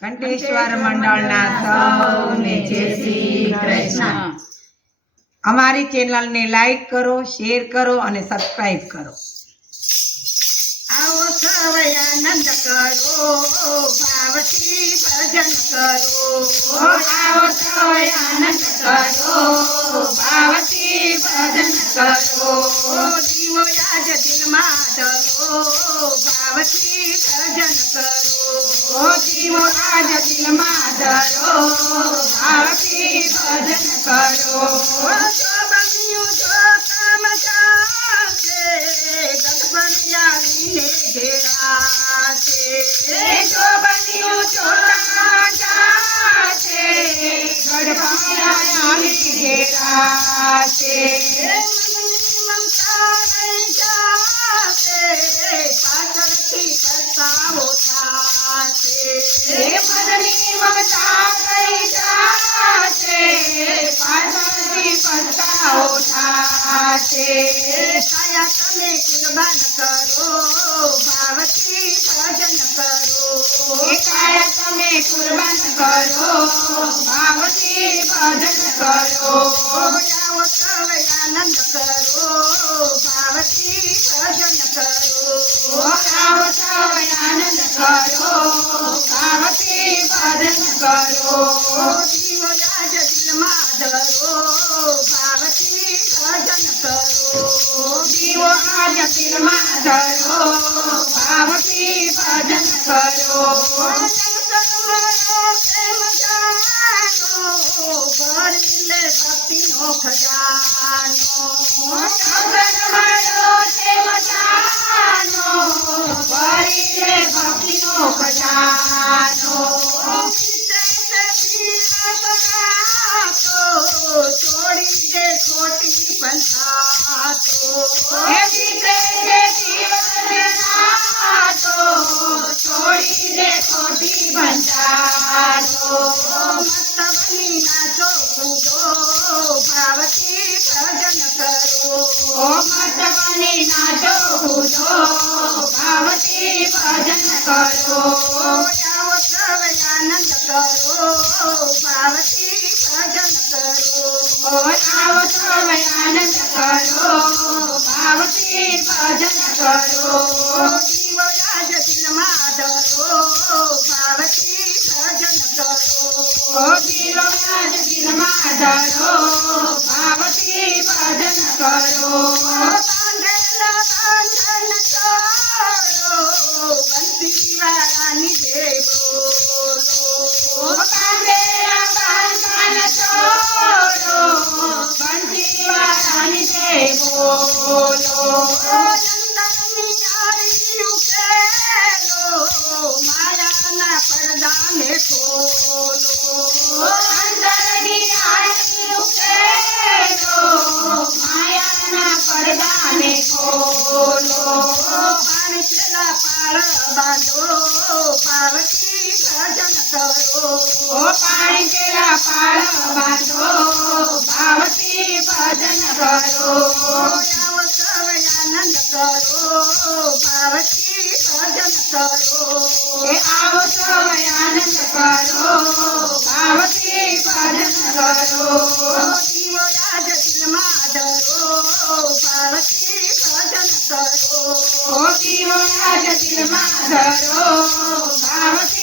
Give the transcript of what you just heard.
કંઠેશ્વર મંડળના સૌને જય શ્રી કૃષ્ણ। અમારી ચેનલને લાઈક કરો, શેર કરો અને સબસ્ક્રાઇબ કરો। આવો સૌ આનંદ કરો, ભાવથી ભજન કરો। આવો સૌ આનંદ કરો, ભાવથી ભજન કરો। દીવો આજ દિલમાં ધરો, ભાવથી ભજન કરો। દીવો આજ દિલમાં ધરો, ભાવથી ભજન કરો। જો બન્યું જો કામ ચાલશે, ગઢપણ આવીને ઘેરાશે। જો બન્યું જો કામ ચાલશે, ગઢપણ આવીને ઘેરાશે। મમતા રહી જાશે, પાછળથી પસ્તાવો થાશે। મનની મમતા રહી જાશે, પાછળથી પસ્તાવો થાશે। કાયા તમે કુરબાન કરો, ભાવથી ભજન કરો। કાયા તમે કુરબાન કરો, ભાવથી ભજન કરો। આવો સૌ આનંદ કરો, ભાવથી ભજન કરો। આવો સૌ આનંદ કરો, ભાવથી ભજન કરો। દીવો આજ દિલમાં ધરો, ભાવથી ભજન કરો। દીવો આજ દિલમાં ધરો, ભાવથી ભજન કરો। ભરી લે ભક્તિનો ખજાનો। ભરી લે ભક્તિનો ખજાનો। છોડી દે ખોટી પંચાતો। છોડી દે ખોટી પંચાતો। મસ્ત બની નાચો કૂદો, ભાવથી ભજન કરો। મસ્ત બની નાચો કૂદો, ભાવથી ભજન કરો। આવો સૌ આનંદ કરો, ભાવથી ભજન કરો। આવો સૌ આનંદ કરો, ભાવથી ભજન કરો। દીવો આજ દિલમાં ધરો, ભાવથી ભજન કરો। દીવો આજ દિલમાં ધરો, ભાવથી ભજન કરો। બાંધેલા બંધન છોડો, બંસીવાળાની જય બોલો। બાંધેલા બંધન છોડો, બંસીવાળાની જય બોલો। નંદનની નારી ઉકેલો, માયાના પડદાને ખોલો। અંતરની નારી ઉકેલો, માયાના પડદાને ખોલો। પાણીના પાળ બાંધો, ભાવથી ભજન કરો। પાણીના પાળ બાંધો, ભાવથી ભજન કરો। આવો સૌ આનંદ કરો, ભાવથી ભજન કરો। આવો સૌ આનંદ કરો, ભાવથી ભજન કરો। દીવો આજ દિલમાં ધરો, ભાવથી ભજન કરો। દીવો આજ દિલમાં ધરો, ભાવથી